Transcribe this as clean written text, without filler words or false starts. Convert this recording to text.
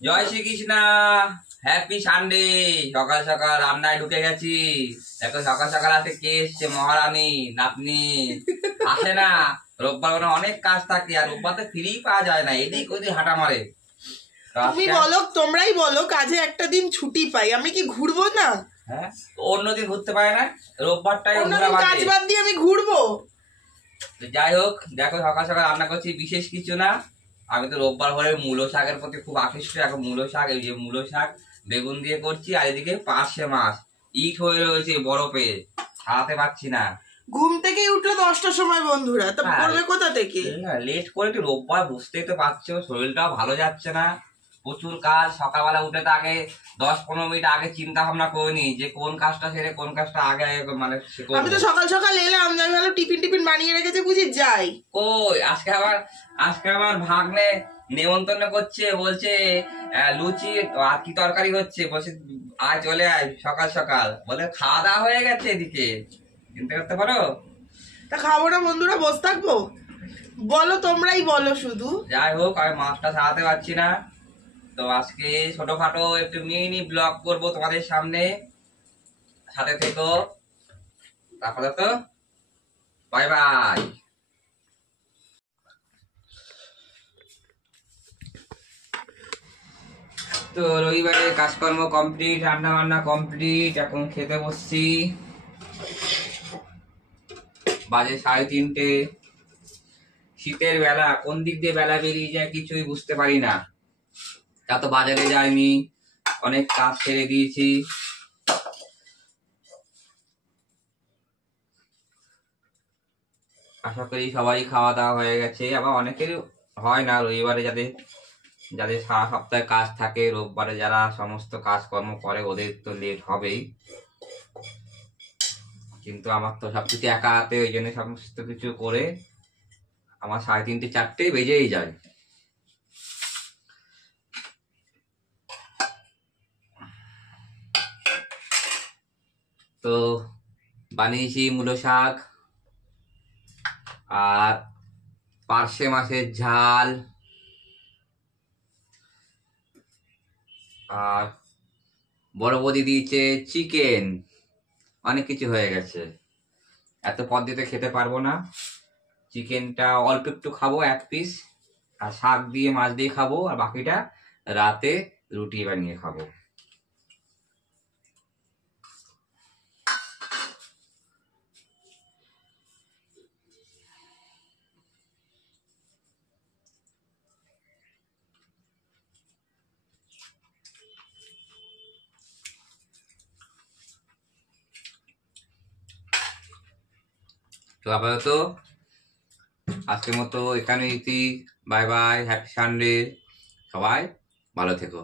জয় Shrikrishna. Happy Sunday. সকাল সকাল রান্নায় ঢুকে গেছি। দেখো সকাল সকাল আছে কে এসছে, মহারানী নাতনি আসে না। রোববার মানে অনেক কাজ থাকে, আর রোববার তো ফ্রি পাওয়া যায় না, এদিক ওদিক হাঁটা মারে। তুমি বলো, তোমরাই বলো, কাজে একটা দিন ছুটি পাই, আমি কি ঘুরবো না? হ্যাঁ, অন্যদিন ঘুরতে পারে না, রোববারটাই কাজ বাদ দিয়ে আমি ঘুরবো? যাই হোক, দেখো সকাল সকাল রান্না করছি, বিশেষ কিছু না। আমি তো রোববার হলে মূলো শাকের প্রতি খুব আকৃষ্ট। এখন মূলো শাক, এই যে মূলো শাক বেগুন দিয়ে করছি, আর এদিকে পার্শে মাছ ইট হয়ে রয়েছে বরফে, ছাড়াতে পারছি না। ঘুম থেকে উঠলো 10টার সময় বন্ধুরা, তা করবে কোথা থেকে? লেট করে একটু রোববার, বুঝতেই তো পারছো, শরীরটাও ভালো যাচ্ছে না, প্রচুর কাজ। সকালবেলা উঠে তো আগে 10-15 মিনিট আগে চিন্তা ভাবনা করিনি যে কোন কাজটা সেরে কোন কাজটা আগে মানে আমি তো সকাল সকাল এলাম, আমি ভালো টিফিন বানিয়ে রেখেছে বুঝি, যাই। কই আজকে আমার ভাগ্নে নেমন্তন্ন করছে, বলছে লুচি আর কি তরকারি হচ্ছে, বলছে আয় চলে আয় সকাল সকাল, বলে খাওয়া দাওয়া হয়ে গেছে এদিকে, চিন্তা করতে পারো। তা খাবো না বন্ধুরা, বসে থাকবো? বলো, তোমরাই বলো শুধু। যাই হোক, আমি মাছটা সারাতে পারছি না, তো আজকে ছোটখাটো একটু মিনি ব্লগ করবো তোমাদের সামনে, সাথে থেকো। আপাতত বাই বাই। তো রবিবারে কাজকর্ম কমপ্লিট, রান্না বান্না কমপ্লিট, এখন খেতে বসছি। বাজে 3:30। শীতের বেলা কোন দিক দিয়ে বেলা বেরিয়ে যায় কিছুই বুঝতে পারি না। এত বাজারে যাইনি, অনেক কাজ ছেড়ে দিয়েছি। আশা করি সবাই খাওয়া দাওয়া হয়ে গেছে, আবার অনেকেরই হয় না। রবিবারে যাদের যাদের সারা সপ্তাহে কাজ থাকে, রোববারে যারা সমস্ত কাজকর্ম করে ওদের তো লেট হবেই, কিন্তু আমার তো সবকিছু একা হাতে, ওই জন্য সমস্ত কিছু করে আমার 3:30-4টে বেজেই যায়। তো বানিয়েছি মূলো শাক আর পার্শে মাছের ঝাল, আর বড় বৌদি দিয়েছে চিকেন, অনেক কিছু হয়ে গেছে। এত পদ্ধতিতে খেতে পারবো না, চিকেনটা অল্প একটু খাবো 1 পিস, আর শাক দিয়ে মাছ দিয়ে খাবো, আর বাকিটা রাতে রুটি বানিয়ে খাবো। তো আপাতত আজকের মতো এখানে ইতি। বাই বাই, হ্যাপি সানডে, সবাই ভালো থেকো।